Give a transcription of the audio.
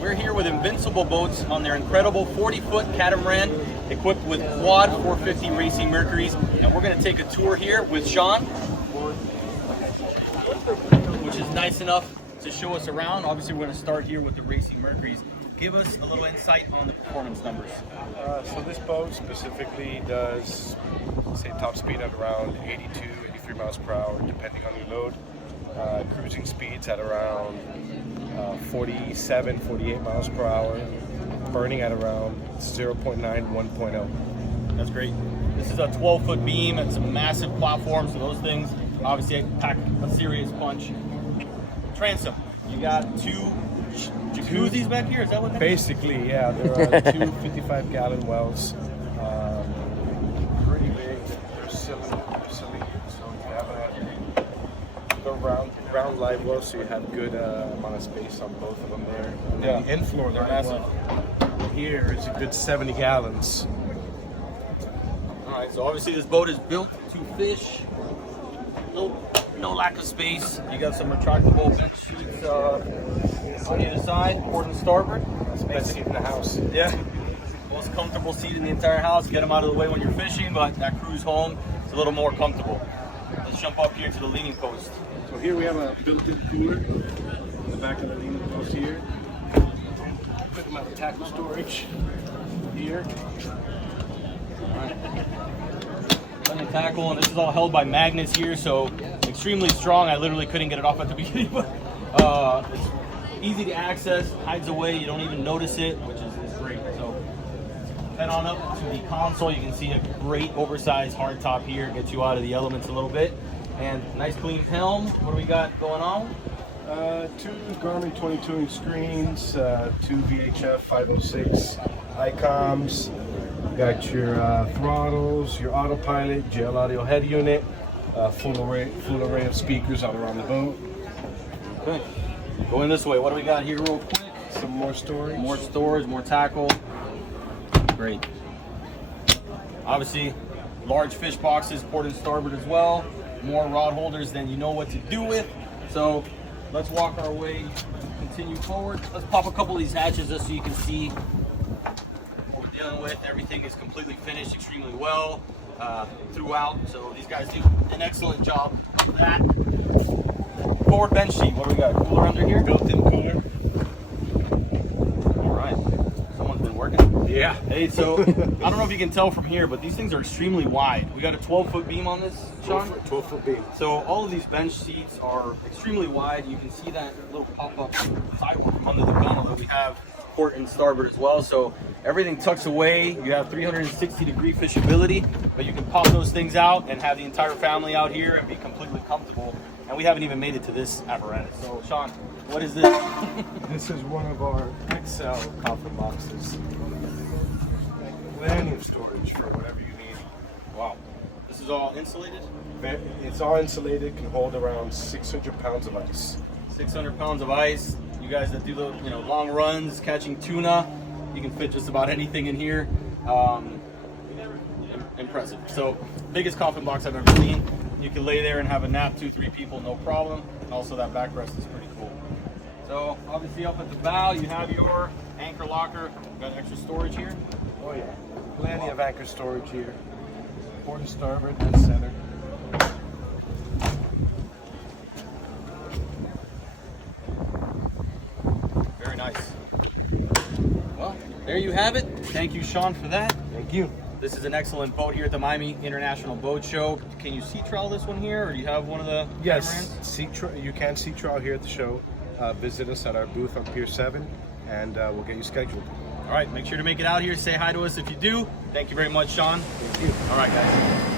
We're here with Invincible Boats on their incredible 40-foot catamaran equipped with quad 450 Racing Mercuries, and we're going to take a tour here with Sean, which is nice enough to show us around. Obviously, we're going to start here with the Racing Mercuries. Give us a little insight on the performance numbers. So this boat specifically does, say, top speed at around 82, 83 miles per hour, depending on your load. Cruising speeds at around 47, 48 miles per hour. Burning at around 0.9, 1.0. That's great. This is a 12-foot beam and some massive platforms, so those things obviously pack a serious punch. Transom, you got two jacuzzis back here, is that what that Basically, yeah, there are two 55-gallon wells. Pretty big. They're cylinder, so you have a round live well, so you have good amount of space on both of them there. And Yeah. the in-floor, they're massive. Here is a good 70 gallons. Alright, so obviously this boat is built to fish. No lack of space. You got some retractable bench sheets on either side, port and starboard. That's the best seat in the house. Yeah. Most comfortable seat in the entire house. Get them out of the way when you're fishing, but that cruise home is a little more comfortable. Let's jump up here to the leaning post. So here we have a built-in cooler in the back of the leaning post here. Put them out of tackle storage here. Plenty of tackle, and this is all held by magnets here, so extremely strong. I literally couldn't get it off at the beginning, but it's easy to access, hides away, you don't even notice it, which is great. So head on up to the console. You can see a great oversized hardtop here, gets you out of the elements a little bit. And nice clean helm. What do we got going on? Two Garmin 22-inch screens, two VHF 506 ICOMs. Got your throttles, your autopilot, JL audio head unit, full array of speakers all around the boat. Okay. Going this way. What do we got here, real quick? Some more storage. More storage, more tackle. Great. Obviously, large fish boxes, port and starboard as well. More rod holders than you know what to do with. So let's walk our way, continue forward. Let's pop a couple of these hatches just so you can see what we're dealing with. Everything is completely finished extremely well throughout. So these guys do an excellent job of that. Forward bench seat. What do we got? Cooler under here? Built-in cooler. All right. Someone's been working. Yeah. Hey, so I don't know if you can tell from here, but these things are extremely wide. We got a 12-foot beam on this, Sean. 12-foot beam. So all of these bench seats are extremely wide. You can see that little pop-up sidewalk from under the gunwale that we have port and starboard as well. So everything tucks away. You have 360-degree fishability, but you can pop those things out and have the entire family out here and be completely comfortable. And we haven't even made it to this apparatus. So Sean, what is this? This is one of our XL coffin boxes. Plenty of storage for whatever you need. Wow. This is all insulated? It's all insulated, can hold around 600 pounds of ice. 600 pounds of ice. You guys that do the long runs, catching tuna, you can fit just about anything in here. Impressive. So, biggest coffin box I've ever seen. You can lay there and have a nap, 2-3 people, no problem. And also that backrest is pretty cool. So obviously up at the bow, you have your anchor locker. Got extra storage here. Oh yeah, plenty of anchor storage here. Port and starboard and center. Very nice. Well, there you have it. Thank you, Sean, for that. Thank you. This is an excellent boat here at the Miami International Boat Show. Can you sea trawl this one here, or do you have one of the Yes, catamarans? you can sea trawl here at the show. Visit us at our booth on Pier 7, and we'll get you scheduled. All right, make sure to make it out here. Say hi to us if you do. Thank you very much, Sean. Thank you. All right, guys.